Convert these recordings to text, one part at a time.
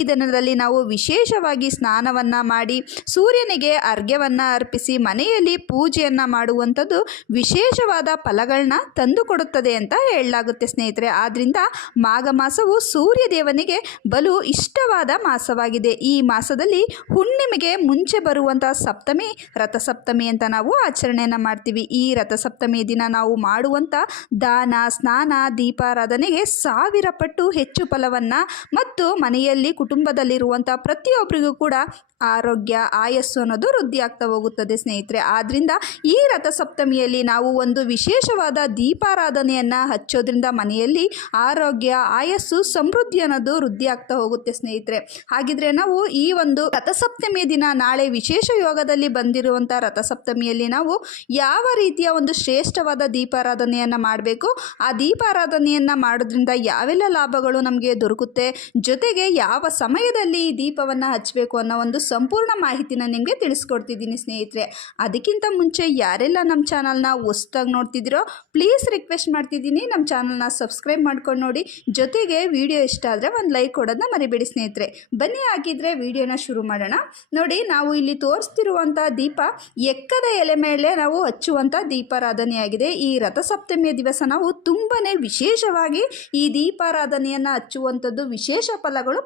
ಈ ದಿನದಲ್ಲಿ ನಾವು ವಿಶೇಷವಾಗಿ ಸ್ನಾನವನ್ನು ಮಾಡಿ ಸೂರ್ಯನಿಗೆ ಅರ್ಘ್ಯವನ್ನು ಅರ್ಪಿಸಿ ಮನೆಯಲ್ಲಿ ಪೂಜೆಯನ್ನು ಮಾಡುವಂಥದ್ದು ವಿಶೇಷವಾದ ಫಲಗಳನ್ನ ತಂದುಕೊಡುತ್ತದೆ ಅಂತ ಹೇಳಲಾಗುತ್ತೆ ಸ್ನೇಹಿತರೆ. ಆದ್ದರಿಂದ ಮಾಘ ಮಾಸವು ಸೂರ್ಯ ದೇವನಿಗೆ ಬಲು ಇಷ್ಟವಾದ ಮಾಸವಾಗಿದೆ. ಈ ಮಾಸದಲ್ಲಿ ಹುಣ್ಣಿಮೆಗೆ ಮುಂಚೆ ಬರುವಂಥ ಸಪ್ತಮಿ, ರಥಸಪ್ತಮಿ ಅಂತ ನಾವು ಆಚರಣೆಯನ್ನು ಮಾಡ್ತೀವಿ. ಈ ರಥಸಪ್ತಮಿ ದಿನ ನಾವು ಮಾಡುವಂಥ ದಾನ, ಸ್ನಾನ, ದೀಪಾರಾಧನೆಗೆ ಸಾವಿರ ಪಟ್ಟು ಹೆಚ್ಚು ಫಲವನ್ನು ಮತ್ತು ಮನೆಯಲ್ಲಿ ಕುಟುಂಬದಲ್ಲಿರುವಂಥ ಪ್ರತಿಯೊಬ್ಬರಿಗೂ ಕೂಡ ಆರೋಗ್ಯ, ಆಯಸ್ಸು ಅನ್ನೋದು ವೃದ್ಧಿ ಆಗ್ತಾ ಹೋಗುತ್ತದೆ ಸ್ನೇಹಿತರೆ. ಆದ್ದರಿಂದ ಈ ರಥಸಪ್ತಮಿಯಲ್ಲಿ ನಾವು ಒಂದು ವಿಶೇಷವಾದ ದೀಪಾರಾಧನೆಯನ್ನು ಹಚ್ಚೋದ್ರಿಂದ ಮನೆಯಲ್ಲಿ ಆರೋಗ್ಯ, ಆಯಸ್ಸು, ಸಮೃದ್ಧಿ ಅನ್ನೋದು ವೃದ್ಧಿ ಆಗ್ತಾ ಹೋಗುತ್ತೆ ಸ್ನೇಹಿತರೆ. ಹಾಗಿದ್ರೆ ನಾವು ಈ ಒಂದು ರಥಸಪ್ತಮಿ ದಿನ ನಾಳೆ ವಿಶೇಷ ಯೋಗದಲ್ಲಿ ಬಂದಿರುವಂಥ ರಥಸಪ್ತಮಿಯಲ್ಲಿ ನಾವು ಯಾವ ರೀತಿಯ ಒಂದು ಶ್ರೇಷ್ಠವಾದ ದೀಪಾರಾಧನೆಯನ್ನು ಮಾಡಬೇಕು, ಆ ದೀಪಾರಾಧನೆಯನ್ನು ಮಾಡೋದ್ರಿಂದ ಯಾವೆಲ್ಲ ಲಾಭಗಳು ನಮಗೆ ದೊರಕುತ್ತೆ, ಜೊತೆಗೆ ಯಾವ ಸಮಯದಲ್ಲಿ ದೀಪವನ್ನು ಹಚ್ಚಬೇಕು ಅನ್ನೋ ಒಂದು ಸಂಪೂರ್ಣ ಮಾಹಿತಿನ ನಿಮಗೆ ತಿಳಿಸ್ಕೊಡ್ತಿದ್ದೀನಿ ಸ್ನೇಹಿತರೆ. ಅದಕ್ಕಿಂತ ಮುಂಚೆ ಯಾರೆಲ್ಲ ನಮ್ಮ ಚಾನಲ್ನ ಹೊಸ್ದಾಗಿ ನೋಡ್ತಿದ್ದೀರೋ ಪ್ಲೀಸ್ ರಿಕ್ವೆಸ್ಟ್ ಮಾಡ್ತಿದ್ದೀನಿ. ನಮ್ಮ ಚಾನಲ್ನ ಸಬ್ಸ್ಕ್ರೈಬ್ ಮಾಡ್ಕೊಂಡು ನೋಡಿ. ಜೊತೆಗೆ ವಿಡಿಯೋ ಇಷ್ಟ ಆದರೆ ಒಂದು ಲೈಕ್ ಕೊಡೋದನ್ನ ಮರಿಬೇಡಿ ಸ್ನೇಹಿತರೆ. ಬನ್ನಿ ಹಾಕಿದರೆ ವಿಡಿಯೋನ ಶುರು ಮಾಡೋಣ. ನೋಡಿ, ನಾವು ಇಲ್ಲಿ ತೋರಿಸ್ತಿರುವಂಥ ದೀಪ ಎಕ್ಕದ ಎಲೆ ಮೇಲೆ ನಾವು ಹಚ್ಚುವಂಥ ದೀಪಾರಾಧನೆಯಾಗಿದೆ ಈ ರಥಸಪ್ತಮಿಯ ದಿವಸ ನಾವು ತುಂಬಾ ವಿಶೇಷವಾಗಿ ಈ ದೀಪಾರಾಧನೆಯನ್ನು ಹಚ್ಚುವಂಥದ್ದು ವಿಶೇಷ ಫಲಗಳು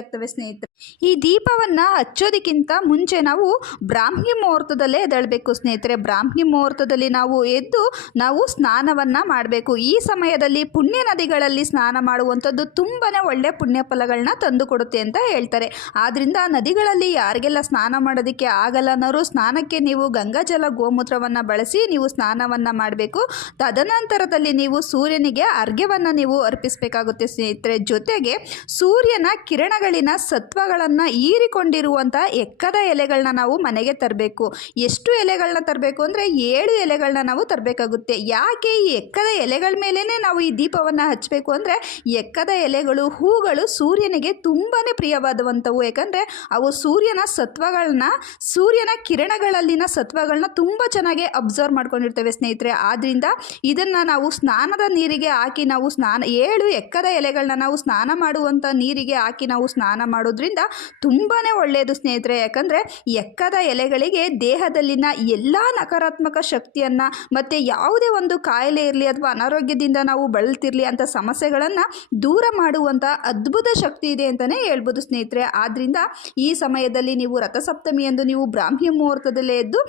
ಪ್ರಾಪ್ತಿಯಾಗ್ತವೆ ಸ್ನೇಹಿತರೆ. ಈ ದೀಪವನ್ನ ಹಚ್ಚೋದಕ್ಕಿಂತ ಮುಂಚೆ ನಾವು ಬ್ರಾಹ್ಮಿ ಮುಹೂರ್ತದಲ್ಲೇ ಎದಳಬೇಕು ಸ್ನೇಹಿತರೆ. ಬ್ರಾಹ್ಮಿ ಮುಹೂರ್ತದಲ್ಲಿ ನಾವು ಎದ್ದು ನಾವು ಸ್ನಾನವನ್ನ ಮಾಡಬೇಕು. ಈ ಸಮಯದಲ್ಲಿ ಪುಣ್ಯ ನದಿಗಳಲ್ಲಿ ಸ್ನಾನ ಮಾಡುವಂಥದ್ದು ತುಂಬಾ ಒಳ್ಳೆ ಪುಣ್ಯ ಫಲಗಳನ್ನ ತಂದುಕೊಡುತ್ತೆ ಅಂತ ಹೇಳ್ತಾರೆ. ಆದ್ದರಿಂದ ನದಿಗಳಲ್ಲಿ ಯಾರಿಗೆಲ್ಲ ಸ್ನಾನ ಮಾಡೋದಕ್ಕೆ ಆಗಲ್ಲ ಅನ್ನೋರು ಸ್ನಾನಕ್ಕೆ ನೀವು ಗಂಗಾಜಲ ಗೋಮೂತ್ರವನ್ನು ಬಳಸಿ ನೀವು ಸ್ನಾನವನ್ನ ಮಾಡಬೇಕು. ತದನಂತರದಲ್ಲಿ ನೀವು ಸೂರ್ಯನಿಗೆ ಅರ್ಘ್ಯವನ್ನು ನೀವು ಅರ್ಪಿಸಬೇಕಾಗುತ್ತೆ ಸ್ನೇಹಿತರೆ. ಜೊತೆಗೆ ಸೂರ್ಯನ ಕಿರಣಗಳಿನ ಸತ್ವಗಳನ್ನು ಹೀರಿಕೊಂಡಿರುವಂಥ ಎಕ್ಕದ ಎಲೆಗಳನ್ನ ನಾವು ಮನೆಗೆ ತರಬೇಕು. ಎಷ್ಟು ಎಲೆಗಳನ್ನ ತರಬೇಕು ಅಂದರೆ ಏಳು ಎಲೆಗಳನ್ನ ನಾವು ತರಬೇಕಾಗುತ್ತೆ. ಯಾಕೆ ಈ ಎಕ್ಕದ ಎಲೆಗಳ ಮೇಲೇ ನಾವು ಈ ದೀಪವನ್ನು ಹಚ್ಚಬೇಕು ಅಂದರೆ ಎಕ್ಕದ ಎಲೆಗಳು, ಹೂಗಳು ಸೂರ್ಯನಿಗೆ ತುಂಬಾ ಪ್ರಿಯವಾದವಂಥವು ಯಾಕಂದರೆ ಅವು ಸೂರ್ಯನ ಸತ್ವಗಳನ್ನ ಸೂರ್ಯನ ಕಿರಣಗಳಲ್ಲಿನ ಸತ್ವಗಳನ್ನ ತುಂಬ ಚೆನ್ನಾಗಿ ಅಬ್ಸರ್ವ್ ಮಾಡ್ಕೊಂಡಿರ್ತೇವೆ ಸ್ನೇಹಿತರೆ. ಆದ್ದರಿಂದ ಇದನ್ನು ನಾವು ಸ್ನಾನದ ನೀರಿಗೆ ಹಾಕಿ ನಾವು ಸ್ನಾನ, ಏಳು ಎಕ್ಕದ ಎಲೆಗಳನ್ನ ನಾವು ಸ್ನಾನ ಮಾಡುವಂಥ ನೀರಿಗೆ ಹಾಕಿ ನಾವು ಸ್ನಾನ ಮಾಡೋದ್ರಿಂದ ತುಂಬಾ ಒಳ್ಳೆಯದು ಸ್ನೇಹಿತರೆ. ಯಾಕಂದರೆ ಎಕ್ಕದ ಎಲೆಗಳಿಗೆ ದೇಹದಲ್ಲಿನ ಎಲ್ಲ ನಕಾರಾತ್ಮಕ ಶಕ್ತಿಯನ್ನು ಮತ್ತು ಯಾವುದೇ ಒಂದು ಕಾಯಿಲೆ ಇರಲಿ ಅಥವಾ ಅನಾರೋಗ್ಯದಿಂದ ನಾವು ಬಳಲ್ತಿರಲಿ ಅಂತ ಸಮಸ್ಯೆಗಳನ್ನು ದೂರ ಮಾಡುವಂಥ ಅದ್ಭುತ ಶಕ್ತಿ ಇದೆ ಅಂತಲೇ ಹೇಳ್ಬೋದು ಸ್ನೇಹಿತರೆ. ಆದ್ದರಿಂದ ಈ ಸಮಯದಲ್ಲಿ ನೀವು ರಥಸಪ್ತಮಿಯಂದು ನೀವು ಬ್ರಾಹ್ಮಿ ಮುಹೂರ್ತದಲ್ಲೇ ಎದ್ದು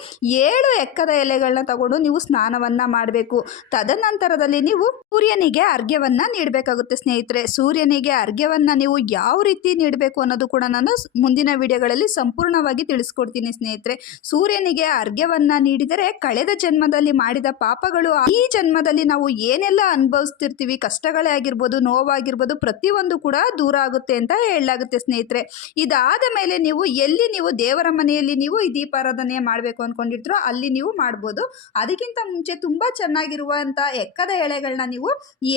ಏಳು ಎಕ್ಕದ ಎಲೆಗಳನ್ನ ತಗೊಂಡು ನೀವು ಸ್ನಾನವನ್ನು ಮಾಡಬೇಕು. ತದನಂತರದಲ್ಲಿ ನೀವು ಸೂರ್ಯನಿಗೆ ಅರ್ಘ್ಯವನ್ನು ನೀಡಬೇಕಾಗುತ್ತೆ ಸ್ನೇಹಿತರೆ. ಸೂರ್ಯನಿಗೆ ಅರ್ಘ್ಯವನ್ನು ನೀವು ಯಾವ ರೀತಿ ನೀಡಬೇಕು ಅನ್ನೋದು ಕೂಡ ನಾನು ಮುಂದಿನ ವಿಡಿಯೋಗಳಲ್ಲಿ ಸಂಪೂರ್ಣವಾಗಿ ತಿಳಿಸ್ಕೊಡ್ತೀನಿ ಸ್ನೇಹಿತರೆ. ಸೂರ್ಯನಿಗೆ ಅರ್ಘ್ಯವನ್ನು ನೀಡಿದರೆ ಕಳೆದ ಜನ್ಮದಲ್ಲಿ ಮಾಡಿದ ಪಾಪಗಳು, ಈ ಜನ್ಮದಲ್ಲಿ ನಾವು ಏನೆಲ್ಲ ಅನುಭವಿಸ್ತಿರ್ತೀವಿ, ಕಷ್ಟಗಳೇ ಆಗಿರ್ಬೋದು, ನೋವಾಗಿರ್ಬೋದು, ಪ್ರತಿಯೊಂದು ಕೂಡ ದೂರ ಆಗುತ್ತೆ ಅಂತ ಹೇಳಲಾಗುತ್ತೆ ಸ್ನೇಹಿತರೆ. ಇದಾದ ಮೇಲೆ ನೀವು ಎಲ್ಲಿ ನೀವು ದೇವರ ಮನೆಯಲ್ಲಿ ನೀವು ಈ ದೀಪಾರಾಧನೆ ಮಾಡಬೇಕು ಅಂದ್ಕೊಂಡಿರ್ತೀರೋ ಅಲ್ಲಿ ನೀವು ಮಾಡ್ಬೋದು. ಅದಕ್ಕಿಂತ ಮುಂಚೆ ತುಂಬಾ ಚೆನ್ನಾಗಿರುವಂತಹ ಎಕ್ಕದ ಎಲೆಗಳನ್ನ ನೀವು,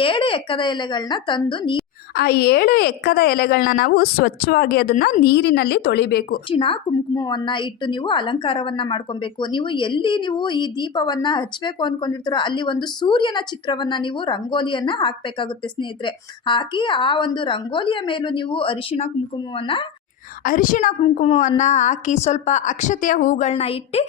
ಏಳು ಎಕ್ಕದ ಎಲೆಗಳನ್ನ ತಂದು ನೀ ಆ ಏಳು ಎಕ್ಕದ ಎಲೆಗಳನ್ನ ನಾವು ಸ್ವಚ್ಛವಾಗಿ ಅದನ್ನು ನೀರಿನಲ್ಲಿ ತೊಳಿಬೇಕು. ಚಿನ್ನ, ಕುಂಕುಮವನ್ನು ಇಟ್ಟು ನೀವು ಅಲಂಕಾರವನ್ನು ಮಾಡ್ಕೊಬೇಕು. ನೀವು ಎಲ್ಲಿ ನೀವು ಈ ದೀಪವನ್ನು ಹಚ್ಚಬೇಕು ಅಂದ್ಕೊಂಡಿರ್ತೀರೋ ಅಲ್ಲಿ ಒಂದು ಸೂರ್ಯನ ಚಿತ್ರವನ್ನು ನೀವು ರಂಗೋಲಿಯನ್ನು ಹಾಕಬೇಕಾಗುತ್ತೆ ಸ್ನೇಹಿತರೆ. ಹಾಕಿ ಆ ಒಂದು ರಂಗೋಲಿಯ ಮೇಲೂ ನೀವು ಅರಿಶಿಣ ಕುಂಕುಮವನ್ನು ಅರಿಶಿಣ ಕುಂಕುಮವನ್ನು ಹಾಕಿ ಸ್ವಲ್ಪ ಅಕ್ಷತೆಯ ಹೂಗಳನ್ನ ಇಟ್ಟು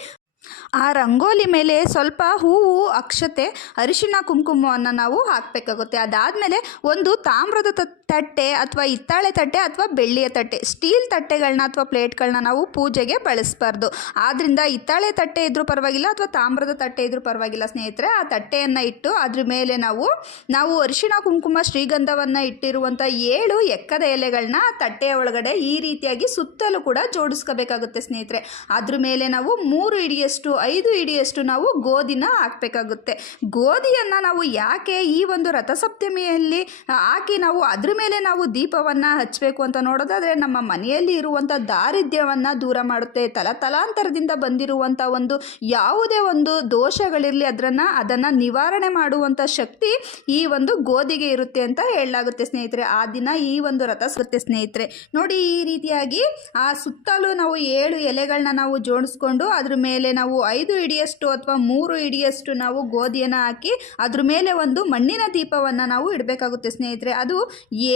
ಆ ರಂಗೋಲಿ ಮೇಲೆ ಸ್ವಲ್ಪ ಹೂವು, ಅಕ್ಷತೆ, ಅರಿಶಿಣ, ಕುಂಕುಮವನ್ನು ನಾವು ಹಾಕಬೇಕಾಗುತ್ತೆ. ಅದಾದಮೇಲೆ ಒಂದು ತಾಮ್ರದ ತಟ್ಟೆ ಅಥವಾ ಹಿತ್ತಾಳೆ ತಟ್ಟೆ ಅಥವಾ ಬೆಳ್ಳಿಯ ತಟ್ಟೆ, ಸ್ಟೀಲ್ ತಟ್ಟೆಗಳನ್ನ ಅಥವಾ ಪ್ಲೇಟ್ಗಳನ್ನ ನಾವು ಪೂಜೆಗೆ ಬಳಸಬಾರ್ದು. ಆದ್ದರಿಂದ ಹಿತ್ತಾಳೆ ತಟ್ಟೆ ಇದ್ದರೂ ಪರವಾಗಿಲ್ಲ ಅಥವಾ ತಾಮ್ರದ ತಟ್ಟೆ ಇದ್ದರೂ ಪರವಾಗಿಲ್ಲ ಸ್ನೇಹಿತರೆ, ಆ ತಟ್ಟೆಯನ್ನು ಇಟ್ಟು ಅದ್ರ ಮೇಲೆ ನಾವು ನಾವು ಅರಿಶಿಣ, ಕುಂಕುಮ, ಶ್ರೀಗಂಧವನ್ನು ಇಟ್ಟಿರುವಂಥ ಏಳು ಎಕ್ಕದ ಎಲೆಗಳನ್ನ ತಟ್ಟೆಯ ಒಳಗಡೆ ಈ ರೀತಿಯಾಗಿ ಸುತ್ತಲೂ ಕೂಡ ಜೋಡಿಸ್ಕೋಬೇಕಾಗುತ್ತೆ ಸ್ನೇಹಿತರೆ. ಅದ್ರ ಮೇಲೆ ನಾವು ಮೂರು ಇಡಿಯಷ್ಟು ಐದು ಇಡಿಯಷ್ಟು ನಾವು ಗೋಧಿನ ಹಾಕಬೇಕಾಗುತ್ತೆ. ಗೋಧಿಯನ್ನು ನಾವು ಯಾಕೆ ಈ ಒಂದು ರಥಸಪ್ತಮಿಯಲ್ಲಿ ಹಾಕಿ ನಾವು ಅದ್ರ ಮೇಲೆ ನಾವು ದೀಪವನ್ನು ಹಚ್ಚಬೇಕು ಅಂತ ನೋಡೋದಾದರೆ ನಮ್ಮ ಮನೆಯಲ್ಲಿ ಇರುವಂಥ ದಾರಿದ್ರ್ಯವನ್ನು ದೂರ ಮಾಡುತ್ತೆ. ತಲ ತಲಾಂತರದಿಂದ ಬಂದಿರುವಂಥ ಒಂದು ಯಾವುದೇ ಒಂದು ದೋಷಗಳಿರಲಿ ಅದನ್ನು ಅದನ್ನು ನಿವಾರಣೆ ಮಾಡುವಂಥ ಶಕ್ತಿ ಈ ಒಂದು ಗೋಧಿಗೆ ಇರುತ್ತೆ ಅಂತ ಹೇಳಲಾಗುತ್ತೆ ಸ್ನೇಹಿತರೆ. ಆ ದಿನ ಈ ಒಂದು ರಥ ಸುತ್ತೆ ಸ್ನೇಹಿತರೆ. ನೋಡಿ ಈ ರೀತಿಯಾಗಿ ಆ ಸುತ್ತಲೂ ನಾವು ಏಳು ಎಲೆಗಳನ್ನ ನಾವು ಜೋಡಿಸ್ಕೊಂಡು ಅದ್ರ ಮೇಲೆ ನಾವು ಐದು ಇಡಿಯಷ್ಟು ಅಥವಾ ಮೂರು ಇಡಿಯಷ್ಟು ನಾವು ಗೋಧಿಯನ್ನು ಹಾಕಿ ಅದ್ರ ಮೇಲೆ ಒಂದು ಮಣ್ಣಿನ ದೀಪವನ್ನು ನಾವು ಇಡಬೇಕಾಗುತ್ತೆ ಸ್ನೇಹಿತರೆ. ಅದು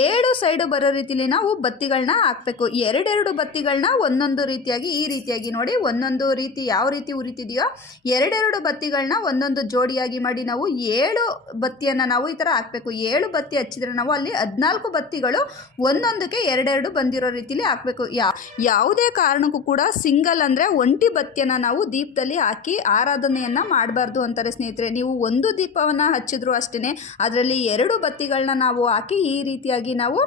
ಏಳು ಸೈಡು ಬರೋ ರೀತಿಲಿ ನಾವು ಬತ್ತಿಗಳನ್ನ ಹಾಕಬೇಕು. ಎರಡೆರಡು ಬತ್ತಿಗಳನ್ನ ಒಂದೊಂದು ರೀತಿಯಾಗಿ ಈ ರೀತಿಯಾಗಿ ನೋಡಿ ಒಂದೊಂದು ರೀತಿ ಯಾವ ರೀತಿ ಉರಿತಿದೆಯೋ ಎರಡೆರಡು ಬತ್ತಿಗಳನ್ನ ಒಂದೊಂದು ಜೋಡಿಯಾಗಿ ಮಾಡಿ ನಾವು ಏಳು ಬತ್ತಿಯನ್ನು ನಾವು ಈ ಥರ ಹಾಕಬೇಕು. ಏಳು ಬತ್ತಿ ಹಚ್ಚಿದ್ರೆ ನಾವು ಅಲ್ಲಿ ಹದಿನಾಲ್ಕು ಬತ್ತಿಗಳು ಒಂದೊಂದಕ್ಕೆ ಎರಡೆರಡು ಬಂದಿರೋ ರೀತಿಲಿ ಹಾಕಬೇಕು. ಯಾ ಯಾವುದೇ ಕಾರಣಕ್ಕೂ ಕೂಡ ಸಿಂಗಲ್ ಅಂದರೆ ಒಂಟಿ ಬತ್ತಿಯನ್ನು ನಾವು ದೀಪದಲ್ಲಿ ಹಾಕಿ ಆರಾಧನೆಯನ್ನು ಮಾಡಬಾರ್ದು ಅಂತಾರೆ ಸ್ನೇಹಿತರೆ. ನೀವು ಒಂದು ದೀಪವನ್ನು ಹಚ್ಚಿದ್ರು ಅಷ್ಟೇ ಅದರಲ್ಲಿ ಎರಡು ಬತ್ತಿಗಳನ್ನ ನಾವು ಹಾಕಿ ಈ ರೀತಿಯಾಗಿ ನಾವು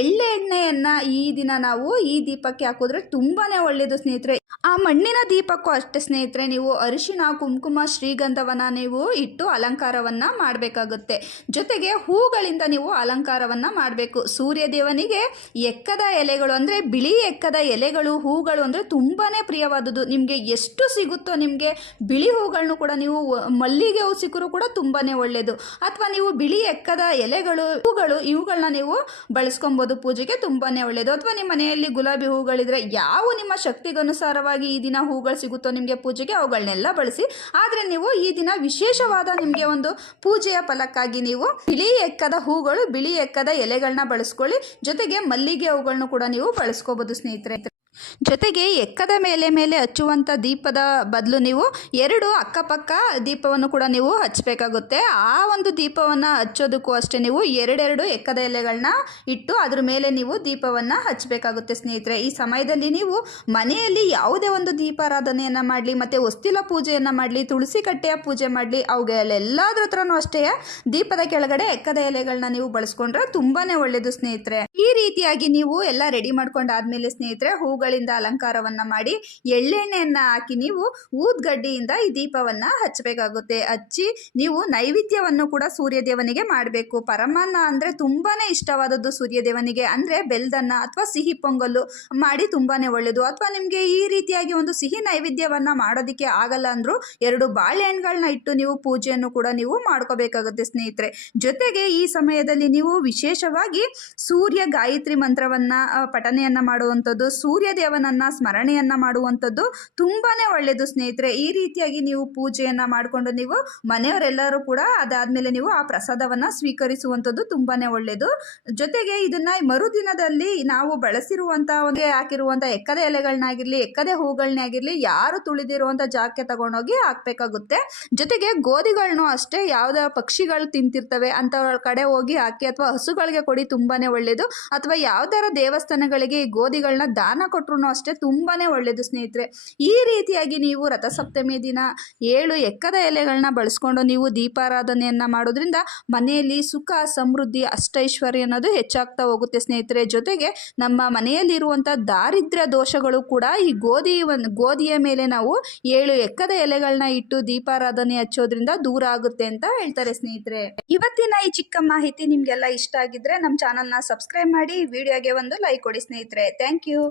ಎಳ್ಳೆಣ್ಣೆಯನ್ನು ಈ ದಿನ ನಾವು ಈ ದೀಪಕ್ಕೆ ಹಾಕಿದ್ರೆ ತುಂಬಾ ಒಳ್ಳೆಯದು ಸ್ನೇಹಿತರೆ. ಆ ಮಣ್ಣಿನ ದೀಪಕ್ಕೂ ಅಷ್ಟೇ ಸ್ನೇಹಿತರೆ, ನೀವು ಅರಿಶಿನ, ಕುಂಕುಮ, ಶ್ರೀಗಂಧವನ್ನು ನೀವು ಇಟ್ಟು ಅಲಂಕಾರವನ್ನು ಮಾಡಬೇಕಾಗುತ್ತೆ. ಜೊತೆಗೆ ಹೂಗಳಿಂದ ನೀವು ಅಲಂಕಾರವನ್ನು ಮಾಡಬೇಕು. ಸೂರ್ಯ ದೇವನಿಗೆ ಎಕ್ಕದ ಎಲೆಗಳು ಅಂದರೆ ಬಿಳಿ ಎಕ್ಕದ ಎಲೆಗಳು, ಹೂಗಳು ಅಂದರೆ ತುಂಬಾ ಪ್ರಿಯವಾದದ್ದು. ನಿಮಗೆ ಎಷ್ಟು ಸಿಗುತ್ತೋ ನಿಮಗೆ ಬಿಳಿ ಹೂಗಳನ್ನು ಕೂಡ ನೀವು ಮಲ್ಲಿಗೆ ಹೂ ಸಿಕ್ಕರೂ ಕೂಡ ತುಂಬಾ ಒಳ್ಳೆಯದು ಅಥವಾ ನೀವು ಬಿಳಿ ಎಕ್ಕದ ಎಲೆಗಳು, ಹೂಗಳು ಇವುಗಳನ್ನ ನೀವು ಬಳಸ್ಕೊಬೋದು. ಪೂಜೆಗೆ ತುಂಬಾ ಒಳ್ಳೆಯದು ಅಥವಾ ನಿಮ್ಮ ಮನೆಯಲ್ಲಿ ಗುಲಾಬಿ ಹೂಗಳಿದ್ರೆ ಯಾವ ನಿಮ್ಮ ಶಕ್ತಿಗನುಸಾರವಾಗಿ ಈ ದಿನ ಹೂಗಳು ಸಿಗುತ್ತೋ ನಿಮಗೆ ಪೂಜೆಗೆ ಅವುಗಳನ್ನೆಲ್ಲ ಬಳಸಿ. ಆದರೆ ನೀವು ಈ ದಿನ ವಿಶೇಷವಾದ ನಿಮಗೆ ಒಂದು ಪೂಜೆಯ ಫಲಕ್ಕಾಗಿ ನೀವು ಬಿಳಿ ಎಕ್ಕದ ಹೂಗಳು ಬಿಳಿ ಎಕ್ಕದ ಎಲೆಗಳನ್ನ ಬಳಸ್ಕೊಳ್ಳಿ. ಜೊತೆಗೆ ಮಲ್ಲಿಗೆ ಹೂಗಳನ್ನು ಕೂಡ ನೀವು ಬಳಸ್ಕೋಬಹುದು ಸ್ನೇಹಿತರೆ. ಜೊತೆಗೆ ಎಕ್ಕದ ಮೇಲೆ ಮೇಲೆ ಹಚ್ಚುವಂಥ ದೀಪದ ಬದಲು ನೀವು ಎರಡು ಅಕ್ಕಪಕ್ಕ ದೀಪವನ್ನು ಕೂಡ ನೀವು ಹಚ್ಚಬೇಕಾಗುತ್ತೆ. ಆ ಒಂದು ದೀಪವನ್ನು ಹಚ್ಚೋದಕ್ಕೂ ಅಷ್ಟೇ ನೀವು ಎರಡೆರಡು ಎಕ್ಕದ ಎಲೆಗಳನ್ನ ಇಟ್ಟು ಅದ್ರ ಮೇಲೆ ನೀವು ದೀಪವನ್ನು ಹಚ್ಚಬೇಕಾಗುತ್ತೆ ಸ್ನೇಹಿತರೆ. ಈ ಸಮಯದಲ್ಲಿ ನೀವು ಮನೆಯಲ್ಲಿ ಯಾವುದೇ ಒಂದು ದೀಪಾರಾಧನೆಯನ್ನು ಮಾಡಲಿ, ಮತ್ತು ಹೊಸ್ತಿಲ ಪೂಜೆಯನ್ನು ಮಾಡಲಿ, ತುಳಸಿ ಕಟ್ಟೆಯ ಪೂಜೆ ಮಾಡಲಿ, ಅವುಗಳೆಲ್ಲದ್ರ ಹತ್ರನೂ ಅಷ್ಟೇ ದೀಪದ ಕೆಳಗಡೆ ಎಕ್ಕದ ಎಲೆಗಳನ್ನ ನೀವು ಬಳಸ್ಕೊಂಡ್ರೆ ತುಂಬಾ ಒಳ್ಳೆಯದು ಸ್ನೇಹಿತರೆ. ಈ ರೀತಿಯಾಗಿ ನೀವು ಎಲ್ಲ ರೆಡಿ ಮಾಡ್ಕೊಂಡಾದ್ಮೇಲೆ ಸ್ನೇಹಿತರೆ ಹೂಗಳಿಂದ ಅಲಂಕಾರವನ್ನ ಮಾಡಿ ಎಳ್ಳೆಣ್ಣೆಯನ್ನ ಹಾಕಿ ನೀವು ಊದ್ಗಡ್ಡಿಯಿಂದ ಈ ದೀಪವನ್ನ ಹಚ್ಚಬೇಕಾಗುತ್ತೆ. ಹಚ್ಚಿ ನೀವು ನೈವೇದ್ಯವನ್ನು ಕೂಡ ಸೂರ್ಯದೇವನಿಗೆ ಮಾಡಬೇಕು. ಪರಮಾನ್ನ ಅಂದರೆ ತುಂಬಾನೇ ಇಷ್ಟವಾದದ್ದು ಸೂರ್ಯದೇವನಿಗೆ. ಅಂದರೆ ಬೆಲ್ದನ್ನ ಅಥವಾ ಸಿಹಿ ಪೊಂಗಲ್ಲು ಮಾಡಿ ತುಂಬಾನೇ ಒಳ್ಳೆಯದು ಅಥವಾ ನಿಮಗೆ ಈ ರೀತಿಯಾಗಿ ಒಂದು ಸಿಹಿ ನೈವೇದ್ಯವನ್ನ ಮಾಡೋದಕ್ಕೆ ಆಗಲ್ಲ ಅಂದರೂ ಎರಡು ಬಾಳೆಹಣ್ಣುಗಳನ್ನ ಇಟ್ಟು ನೀವು ಪೂಜೆಯನ್ನು ಕೂಡ ನೀವು ಮಾಡ್ಕೋಬೇಕಾಗುತ್ತೆ ಸ್ನೇಹಿತರೆ. ಜೊತೆಗೆ ಈ ಸಮಯದಲ್ಲಿ ನೀವು ವಿಶೇಷವಾಗಿ ಸೂರ್ಯ ಗಾಯತ್ರಿ ಮಂತ್ರವನ್ನ ಪಠನೆಯನ್ನು ಪಠನೆಯನ್ನ ಮಾಡುವಂಥದ್ದು, ಸೂರ್ಯ ದೇವನನ್ನ ಸ್ಮರಣೆಯನ್ನ ಮಾಡುವಂಥದ್ದು ತುಂಬಾನೇ ಒಳ್ಳೆಯದು ಸ್ನೇಹಿತರೆ. ಈ ರೀತಿಯಾಗಿ ನೀವು ಪೂಜೆಯನ್ನ ಮಾಡಿಕೊಂಡು ನೀವು ಮನೆಯವರೆಲ್ಲರೂ ಕೂಡ ಅದಾದ್ಮೇಲೆ ನೀವು ಆ ಪ್ರಸಾದವನ್ನ ಸ್ವೀಕರಿಸುವಂಥದ್ದು ತುಂಬಾನೇ ಒಳ್ಳೆಯದು ಜೊತೆಗೆ ಇದನ್ನ ಮರುದಿನದಲ್ಲಿ ನಾವು ಬಳಸಿರುವಂತ ಒಂದು ಹಾಕಿರುವಂತ ಎಕ್ಕದ ಎಲೆಗಳನ್ನಾಗಿರ್ಲಿ ಎಕ್ಕದೆ ಹೂಗಳನ್ನೇ ಆಗಿರ್ಲಿ ಯಾರು ತುಳಿದಿರುವಂತ ಜಾಗಕ್ಕೆ ತಗೊಂಡೋಗಿ ಹಾಕ್ಬೇಕಾಗುತ್ತೆ. ಜೊತೆಗೆ ಗೋಧಿಗಳನ್ನು ಅಷ್ಟೇ ಯಾವ್ದ ಪಕ್ಷಿಗಳು ತಿಂತಿರ್ತವೆ ಅಂತ ಕಡೆ ಹೋಗಿ ಹಾಕಿ ಅಥವಾ ಹಸುಗಳಿಗೆ ಕೊಡಿ ತುಂಬಾನೇ ಒಳ್ಳೆಯದು ಅಥವಾ ಯಾವ್ದಾರ ದೇವಸ್ಥಾನಗಳಿಗೆ ಗೋಧಿಗಳನ್ನ ದಾನ ಕೊಟ್ಟರು ಅಷ್ಟೇ ತುಂಬಾನೇ ಒಳ್ಳೆಯದು ಸ್ನೇಹಿತರೆ. ಈ ರೀತಿಯಾಗಿ ನೀವು ರಥಸಪ್ತಮಿ ದಿನ ಏಳು ಎಕ್ಕದ ಎಲೆಗಳನ್ನ ಬಳಸ್ಕೊಂಡು ನೀವು ದೀಪಾರಾಧನೆಯನ್ನು ಮಾಡೋದ್ರಿಂದ ಮನೆಯಲ್ಲಿ ಸುಖ, ಸಮೃದ್ಧಿ, ಅಷ್ಟೈಶ್ವರ್ಯ ಅನ್ನೋದು ಹೆಚ್ಚಾಗ್ತಾ ಹೋಗುತ್ತೆ, ಸ್ನೇಹಿತರೆ. ಜೊತೆಗೆ ನಮ್ಮ ಮನೆಯಲ್ಲಿರುವಂಥ ದಾರಿದ್ರ್ಯ ದೋಷಗಳು ಕೂಡ ಈ ಗೋಧಿ ಒಂದು, ಗೋಧಿಯ ಮೇಲೆ ನಾವು ಏಳು ಎಕ್ಕದ ಎಲೆಗಳನ್ನ ಇಟ್ಟು ದೀಪಾರಾಧನೆ ಹಚ್ಚೋದ್ರಿಂದ ದೂರ ಆಗುತ್ತೆ ಅಂತ ಹೇಳ್ತಾರೆ, ಸ್ನೇಹಿತರೆ. ಇವತ್ತಿನ ಈ ಚಿಕ್ಕ ಮಾಹಿತಿ ನಿಮಗೆಲ್ಲ ಇಷ್ಟ ಆಗಿದ್ರೆ ನಮ್ಮ ಚಾನಲ್ನ ಸಬ್ಸ್ಕ್ರೈಬ್ ಮಾಡಿ ವಿಡಿಯೋಗೆ ಒಂದು ಲೈಕ್ ಕೊಡಿ, ಸ್ನೇಹಿತರೆ. Thank you.